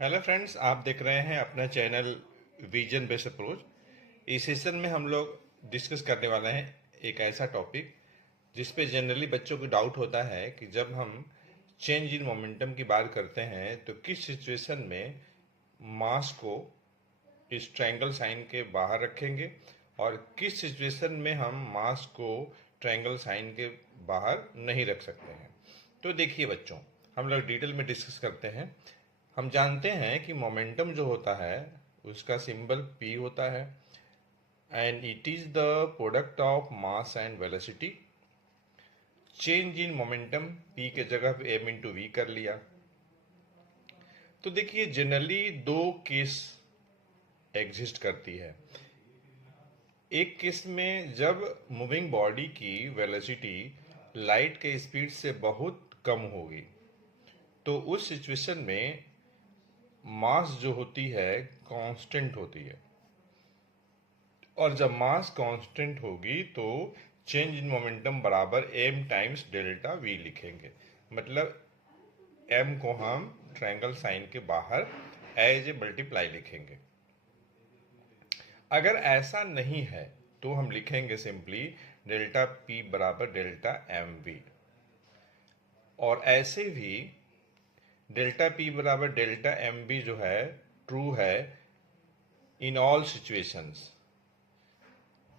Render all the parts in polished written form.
Hello friends, आप देख रहे हैं अपना चैनल विजन बेस्ड अप्रोच। इस सेशन में हम लोग डिस्कस करने वाले हैं एक ऐसा टॉपिक जिस पे जनरली बच्चों को डाउट होता है कि जब हम चेंज इन मोमेंटम की बात करते हैं तो किस सिचुएशन में मास को इस ट्रायंगल साइन के बाहर रखेंगे और किस सिचुएशन में हम मास को ट्रायंगल साइन के बाहर नहीं रख सकते हैं। तो देखिए बच्चों, हम लोग डिटेल में डिस्कस करते हैं। हम जानते हैं कि मोमेंटम जो होता है उसका सिंबल p होता है and it is the product of mass and velocity. Change in momentum p के जगह पे m इंटू वी कर लिया। तो देखिए जनरली दो केस एग्जिस्ट करती है। एक केस में जब मूविंग बॉडी की वेलोसिटी लाइट के स्पीड से बहुत कम होगी तो उस सिचुएशन में मास जो होती है कांस्टेंट होती है, और जब मास कांस्टेंट होगी तो चेंज इन मोमेंटम बराबर m टाइम्स डेल्टा v लिखेंगे। मतलब m को हम ट्रायंगल साइन के बाहर एज ए मल्टीप्लाई लिखेंगे। अगर ऐसा नहीं है तो हम लिखेंगे सिंपली डेल्टा p बराबर डेल्टा mv। और ऐसे भी डेल्टा p बराबर डेल्टा mv जो है ट्रू है इन ऑल सिचुएशंस।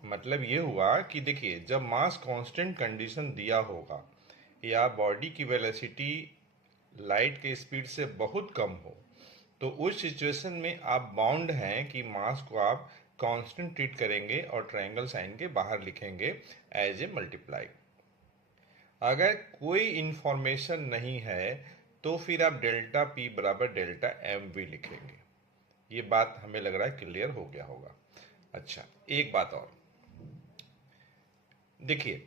मतलब ये हुआ कि देखिए जब मास कांस्टेंट कंडीशन दिया होगा या बॉडी की वेलोसिटी लाइट के स्पीड से बहुत कम हो तो उस सिचुएशन में आप बाउंड हैं कि मास को आप कांस्टेंट ट्रीट करेंगे और ट्रायंगल साइन के बाहर लिखेंगे एज ए मल्टीप्लाई। अगर कोई इंफॉर्मेशन नहीं है तो फिर आप डेल्टा p बराबर डेल्टा mv लिखेंगे। ये बात हमें लग रहा है क्लियर हो गया होगा। अच्छा, एक बात और देखिए,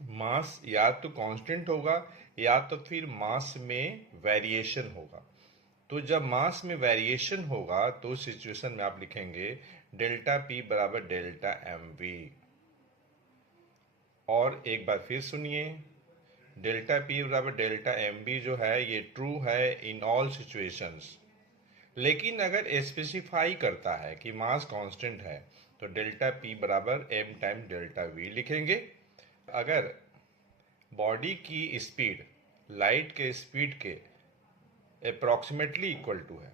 मास या तो कांस्टेंट होगा या तो फिर मास में वेरिएशन होगा। तो जब मास में वेरिएशन होगा तो उस सिचुएशन में आप लिखेंगे डेल्टा p बराबर डेल्टा mv। और एक बार फिर सुनिए, डेल्टा p बराबर डेल्टा mv जो है ये ट्रू है इन ऑल सिचुएशंस। लेकिन अगर स्पेसिफाई करता है कि मास कांस्टेंट है तो डेल्टा p बराबर m टाइम डेल्टा v लिखेंगे। अगर बॉडी की स्पीड लाइट के स्पीड के अप्रॉक्सीमेटली इक्वल टू है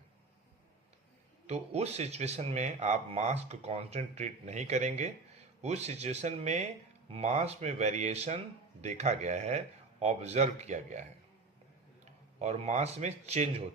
तो उस सिचुएशन में आप मास को कांस्टेंट ट्रीट नहीं करेंगे। उस सिचुएशन में मास में वेरिएशन देखा गया है, ऑब्जर्व किया गया है और मास में चेंज होता है।